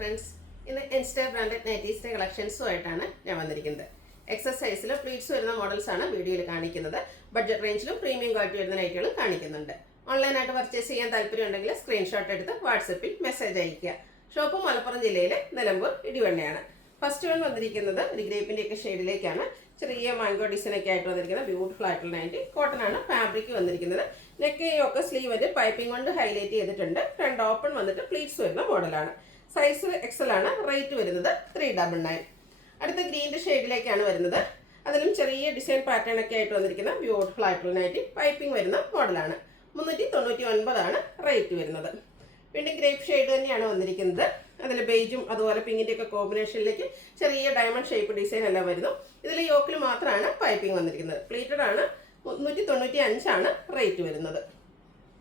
Friends, ഇന്ന് insta branded നൈറ്റീസിൻ്റെ കളക്ഷൻസുമായിട്ടാണ് ഞാൻ വന്നിരിക്കുന്നത്. എക്സസൈസിൽ പ്ലീറ്റ്സ് വരുന്ന മോഡൽസ് ആണ് വീഡിയോയിൽ കാണിക്കുന്നത്. ബഡ്ജറ്റ് റേഞ്ചിലും പ്രീമിയം ക്വാളിറ്റി വരുന്ന നൈറ്റുകളും കാണിക്കുന്നുണ്ട്. ഓൺലൈനായിട്ട് പർച്ചേസ് ചെയ്യാൻ താല്പര്യമുണ്ടെങ്കിൽ സ്ക്രീൻഷോട്ട് എടുത്ത് വാട്സപ്പിൽ മെസ്സേജ് അയയ്ക്കുക. ഷോപ്പ് മലപ്പുറം ജില്ലയിലെ നിലമ്പൂർ ഇടിവണ്ണയാണ്. ഫസ്റ്റ് വൺ വന്നിരിക്കുന്നത് ഒരു ഗ്രേപ്പിൻ്റെയൊക്കെ ഷെയ്ഡിലേക്കാണ്. ചെറിയ മാംഗോ ഡിസൈനൊക്കെ ആയിട്ട് വന്നിരിക്കുന്നത് ബ്യൂട്ടിഫുൾ ആയിട്ടുള്ള നൈറ്റി. കോട്ടൺ ആണ് ഫാബ്രിക് വന്നിരിക്കുന്നത്. നെക്ക് സ്ലീവ് പൈപ്പിംഗ് കൊണ്ട് ഹൈലൈറ്റ് ചെയ്തിട്ടുണ്ട്. ഫ്രണ്ട് ഓപ്പൺ വന്നിട്ട് പ്ലീറ്റ്സ് വരുന്ന മോഡലാണ്. സൈസ് എക്സൽ ആണ്. റേറ്റ് വരുന്നത് 399. അടുത്ത ഗ്രീൻ്റെ ഷെയ്ഡിലേക്കാണ് വരുന്നത്. അതിലും ചെറിയ ഡിസൈൻ പാറ്റേൺ ഒക്കെ ആയിട്ട് വന്നിരിക്കുന്ന ബ്യൂട്ടിഫുൾ ആയിട്ടുള്ള നൈറ്റി. പൈപ്പിംഗ് വരുന്ന മോഡലാണ്. 399 ആണ് റേറ്റ് വരുന്നത്. പിന്നെ ഗ്രേപ്പ് ഷെയ്ഡ് തന്നെയാണ് വന്നിരിക്കുന്നത്. അതിൽ ബേജും അതുപോലെ പിങ്കിൻ്റെ ഒക്കെ കോമ്പിനേഷനിലേക്ക് ചെറിയ ഡയമണ്ട് ഷേപ്പ് ഡിസൈൻ എല്ലാം വരുന്നു. ഇതിൽ യോക്കിൽ മാത്രമാണ് പൈപ്പിംഗ് വന്നിരിക്കുന്നത്. പ്ലീറ്റഡ് ആണ്. 395 ആണ് റേറ്റ് വരുന്നത്.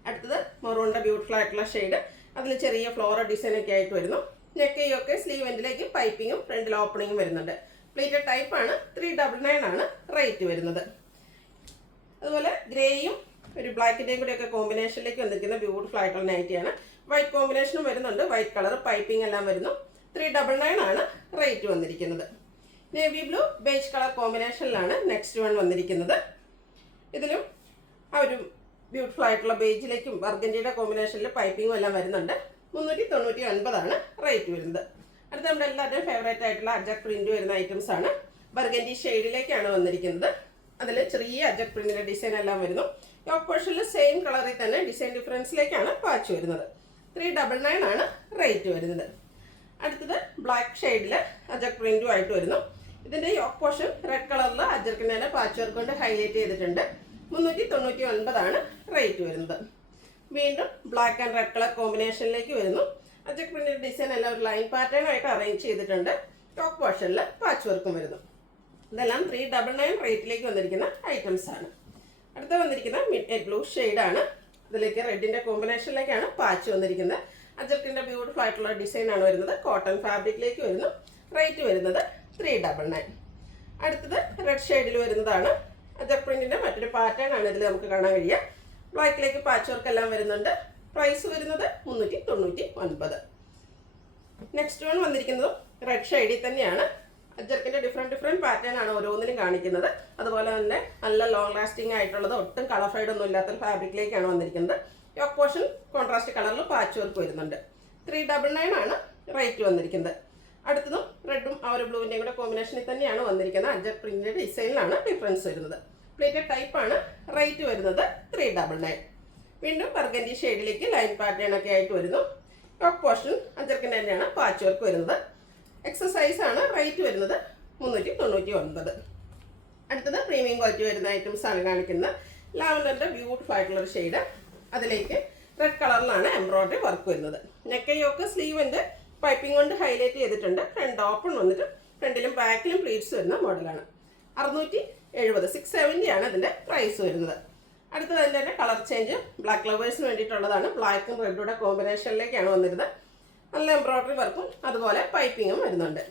അടുത്തത് മറൂണിൻ്റെ ബ്യൂട്ടിഫുൾ ആയിട്ടുള്ള ഷെയ്ഡ്. അതിൽ ചെറിയ ഫ്ലോറൽ ഡിസൈൻ ഒക്കെ ആയിട്ട് വരുന്നു. നെക്കയൊക്കെ സ്ലീവ് എൻഡിലേക്ക് പൈപ്പിങ്ങും ഫ്രണ്ടിൽ ഓപ്പണിങ്ങും വരുന്നുണ്ട്. പ്ലീറ്റഡ് ടൈപ്പ് ആണ്. 399 ആണ് റേറ്റ് വരുന്നത്. അതുപോലെ ഗ്രേയും ഒരു ബ്ലാക്കിൻ്റെയും കൂടെയൊക്കെ കോമ്പിനേഷനിലേക്ക് വന്നിരിക്കുന്ന ബ്യൂട്ടിഫുൾ ആയിട്ടുള്ള നൈറ്റിയാണ്. വൈറ്റ് കോമ്പിനേഷനും വരുന്നുണ്ട്. വൈറ്റ് കളർ പൈപ്പിംഗ് എല്ലാം വരുന്നു. 399 ആണ് റേറ്റ് വന്നിരിക്കുന്നത്. നേവി ബ്ലൂ ബേജ് കളർ കോമ്പിനേഷനിലാണ് നെക്സ്റ്റ് വൺ വന്നിരിക്കുന്നത്. ഇതിലും ആ ഒരു ബ്യൂട്ടിഫുൾ ആയിട്ടുള്ള ബേജിലേക്കും ബർഗൻഡിയുടെ കോമ്പിനേഷനിൽ പൈപ്പിങ്ങും എല്ലാം വരുന്നുണ്ട്. 399 ആണ് റേറ്റ് വരുന്നത്. അടുത്ത നമ്മുടെ എല്ലാവരുടെയും ഫേവറേറ്റ് ആയിട്ടുള്ള അജക് പ്രിന്റ് വരുന്ന ഐറ്റംസ് ആണ്. ബർഗൻഡി ഷെയ്ഡിലേക്കാണ് വന്നിരിക്കുന്നത്. അതിൽ ചെറിയ അജക് പ്രിന്റിന്റെ ഡിസൈൻ എല്ലാം വരുന്നു. യോക്ക് പോർഷനിൽ സെയിം കളറിൽ തന്നെ ഡിസൈൻ ഡിഫറൻസിലേക്കാണ് പാച്ച് വരുന്നത്. 399 ആണ് റേറ്റ് വരുന്നത്. അടുത്തത് ബ്ലാക്ക് ഷെയ്ഡിൽ അജക് പ്രിന്റും ആയിട്ട് വരുന്നു. ഇതിന്റെ യോക്ക് പോർഷൻ റെഡ് കളറിൽ അജർക്കിന് തന്നെ പാച്ച് വർക്ക് കൊണ്ട് ഹൈലൈറ്റ് ചെയ്തിട്ടുണ്ട്. 399 ആണ് റേറ്റ് വരുന്നത്. വീണ്ടും ബ്ലാക്ക് ആൻഡ് റെഡ് കളർ കോമ്പിനേഷനിലേക്ക് വരുന്നു. അജക് പ്രിന്റിന്റെ ഡിസൈൻ എല്ലാം ഒരു ലൈൻ പാറ്റേൺ ആയിട്ട് അറേഞ്ച് ചെയ്തിട്ടുണ്ട്. യോക്ക് പോർഷനിൽ പാച്ച് വർക്കും വരുന്നു. ഇതെല്ലാം 399 റേറ്റിലേക്ക് വന്നിരിക്കുന്ന ഐറ്റംസ് ആണ്. അടുത്ത വന്നിരിക്കുന്ന മിഡ് ബ്ലൂ ഷെയ്ഡാണ്. ഇതിലേക്ക് റെഡിന്റെ കോമ്പിനേഷനിലേക്കാണ് പാച്ച് വന്നിരിക്കുന്നത്. അജർക്കിന്റെ ബ്യൂട്ടിഫുൾ ആയിട്ടുള്ള ഡിസൈൻ ആണ് വരുന്നത്. കോട്ടൺ ഫാബ്രിക്കിലേക്ക് വരുന്നു. റേറ്റ് വരുന്നത് 399. അടുത്തത് റെഡ് ഷെയ്ഡിൽ വരുന്നതാണ്. അജക് പ്രിന്റിന്റെ മറ്റൊരു പാറ്റേൺ ആണ് ഇതിൽ നമുക്ക് കാണാൻ കഴിയുക. ബ്ലാക്കിലേക്ക് പാച്ച് വർക്ക് എല്ലാം വരുന്നുണ്ട്. പ്രൈസ് വരുന്നത് 399. നെക്സ്റ്റ് വൺ വന്നിരിക്കുന്നതും റെഡ് ഷെയ്ഡിൽ തന്നെയാണ്. അജർക്കിന്റെ ഡിഫറെന്റ് പാറ്റേൺ ആണ് ഓരോന്നിനും കാണിക്കുന്നത്. അതുപോലെ തന്നെ നല്ല ലോങ് ലാസ്റ്റിംഗ് ആയിട്ടുള്ളത്, ഒട്ടും കളർ ഫൈഡ് ഒന്നും ഇല്ലാത്തൊരു ഫാബ്രിക്കിലേക്കാണ് വന്നിരിക്കുന്നത്. യോക്ക് പോർഷൻ കോൺട്രാസ്റ്റ് കളറിൽ പാച്ച് വർക്ക് വരുന്നുണ്ട്. 399 ആണ് റേറ്റ് വന്നിരിക്കുന്നത്. അടുത്തതും റെഡും ആ ഒരു ബ്ലൂവിൻ്റെയും കൂടെ കോമ്പിനേഷനിൽ തന്നെയാണ് വന്നിരിക്കുന്നത്. അജക് പ്രിന്റിന്റെ ഡിസൈനിലാണ് ഡിഫറൻസ് വരുന്നത്. പ്ലേറ്റഡ് ടൈപ്പ് ആണ്. റേറ്റ് വരുന്നത് 399. വീണ്ടും ബർഗൻഡി ഷെയ്ഡിലേക്ക് ലൈൻ പാറ്റേൺ ഒക്കെ ആയിട്ട് വരുന്നു. യോക്ക് പോർഷൻ അജർക്കിൻ്റെ തന്നെയാണ് പാച്ച് വർക്ക് വരുന്നത്. എക്സസൈസ് ആണ്. റേറ്റ് വരുന്നത് 399. അടുത്തത് പ്രീമിയം ക്വാളിറ്റി വരുന്ന ഐറ്റംസ് ആണ് കാണിക്കുന്നത്. ലാവൻഡറിന്റെ ബ്യൂട്ടിഫുൾ ആയിട്ടുള്ളൊരു ഷെയ്ഡ്. അതിലേക്ക് റെഡ് കളറിലാണ് എംബ്രോയിഡറി വർക്ക് വരുന്നത്. നെക്കയൊക്കെ സ്ലീവിൻ്റെ പൈപ്പിംഗ് കൊണ്ട് ഹൈലൈറ്റ് ചെയ്തിട്ടുണ്ട്. ഫ്രണ്ട് ഓപ്പൺ വന്നിട്ട് ഫ്രണ്ടിലും ബാക്കിലും പ്ലീറ്റ്സ് വരുന്ന മോഡലാണ്. 670 670 ആണ് ഇതിൻ്റെ പ്രൈസ് വരുന്നത്. അടുത്തത് അതിൻ്റെ തന്നെ കളർ ചേഞ്ച് ബ്ലാക്ക് ലവേഴ്സിന് വേണ്ടിയിട്ടുള്ളതാണ്. ബ്ലാക്കും റെഡുടെ കോമ്പിനേഷനിലേക്കാണ് വന്നിരുന്നത്. നല്ല എംബ്രോയിഡറി വർക്കും അതുപോലെ പൈപ്പിങ്ങും വരുന്നുണ്ട്.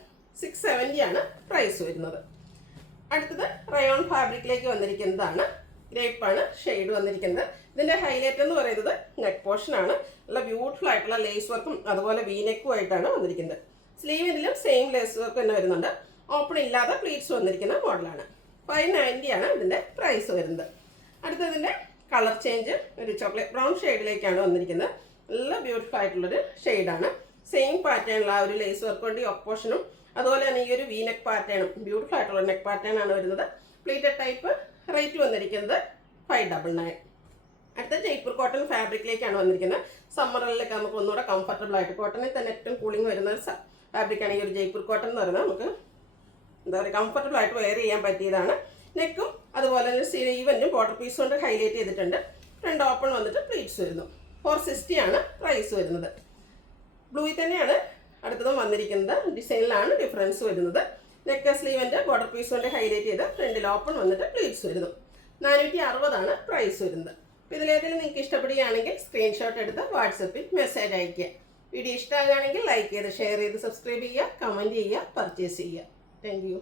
670 ആണ് പ്രൈസ് വരുന്നത്. അടുത്തത് റയോൺ ഫാബ്രിക്കിലേക്ക് വന്നിരിക്കുന്നതാണ്. ഗ്രേപ്പാണ് ഷെയ്ഡ് വന്നിരിക്കുന്നത്. ഇതിൻ്റെ ഹൈലൈറ്റ് എന്ന് പറയുന്നത് നെക്ക് പോർഷൻ ആണ്. നല്ല ബ്യൂട്ടിഫുൾ ആയിട്ടുള്ള ലേസ് വർക്കും അതുപോലെ വീനെക്കും ആയിട്ടാണ് വന്നിരിക്കുന്നത്. സ്ലീവിലും സെയിം ലേസ് വർക്ക് തന്നെ വരുന്നുണ്ട്. ഓപ്പൺ ഇല്ലാതെ പ്ലീറ്റ്സ് വന്നിരിക്കുന്ന മോഡലാണ്. 590 ആണ് ഇതിൻ്റെ പ്രൈസ് വരുന്നത്. അടുത്തതിൻ്റെ കളർ ചേഞ്ച് ഒരു ചോക്ലേറ്റ് ബ്രൗൺ ഷെയ്ഡിലേക്കാണ് വന്നിരിക്കുന്നത്. നല്ല ബ്യൂട്ടിഫുൾ ആയിട്ടുള്ളൊരു ഷെയ്ഡാണ്. സെയിം പാറ്റേണിൽ ആ ഒരു ലേസ് വർക്ക് കൊണ്ട് യോക്ക് പോർഷനും അതുപോലെ തന്നെ ഈ ഒരു വീനെക്ക് പാറ്റേണും ബ്യൂട്ടിഫുൾ ആയിട്ടുള്ള നെക്ക് പാറ്റേൺ ആണ് വരുന്നത്. Pleated type. റേറ്റ് വന്നിരിക്കുന്നത് 599. അടുത്ത ജയ്പൂർ കോട്ടൺ ഫാബ്രിക്കിലേക്കാണ് വന്നിരിക്കുന്നത്. സമ്മറിലൊക്കെ നമുക്ക് ഒന്നുകൂടെ കംഫർട്ടബിൾ ആയിട്ട് കോട്ടണിൽ തന്നെ ഏറ്റവും കൂളിംഗ് വരുന്ന ഒരു ഫാബ്രിക്കാണ് ഈ ഒരു ജയ്പൂർ കോട്ടൺ എന്ന് പറയുന്നത്. നമുക്ക് എന്താ പറയുക കംഫർട്ടബിൾ ആയിട്ട് വെയർ ചെയ്യാൻ പറ്റിയതാണ്. നെക്കും അതുപോലെ തന്നെ സ്ലീവനും ബോർഡർ പീസ് കൊണ്ട് ഹൈലൈറ്റ് ചെയ്തിട്ടുണ്ട്. ഫ്രണ്ട് ഓപ്പൺ വന്നിട്ട് പ്ലീറ്റ്സ് വരുന്നു. 460 ആണ് പ്രൈസ് വരുന്നത്. ബ്ലൂയിൽ തന്നെയാണ് അടുത്തതും വന്നിരിക്കുന്നത്. ഡിസൈനിലാണ് ഡിഫറൻസ് വരുന്നത്. നെക്ക് സ്ലീവിൻ്റെ ബോർഡർ പീസ് കൊണ്ട് ഹൈലൈറ്റ് ചെയ്ത് ഫ്രണ്ടിൽ ഓപ്പൺ വന്നിട്ട് പ്ലീറ്റ്സ് വരുന്നു. 460 ആണ് പ്രൈസ് വരുന്നത്. അപ്പോൾ ഇതിലേതെങ്കിലും നിങ്ങൾക്ക് ഇഷ്ടപ്പെടുകയാണെങ്കിൽ സ്ക്രീൻഷോട്ട് എടുത്ത് വാട്സപ്പിൽ മെസ്സേജ് അയയ്ക്കുക. വീഡിയോ ഇഷ്ടമാകുകയാണെങ്കിൽ ലൈക്ക് ചെയ്ത് ഷെയർ ചെയ്ത് സബ്സ്ക്രൈബ് ചെയ്യുക, കമൻറ്റ് ചെയ്യുക, പർച്ചേസ് ചെയ്യുക. Thank you.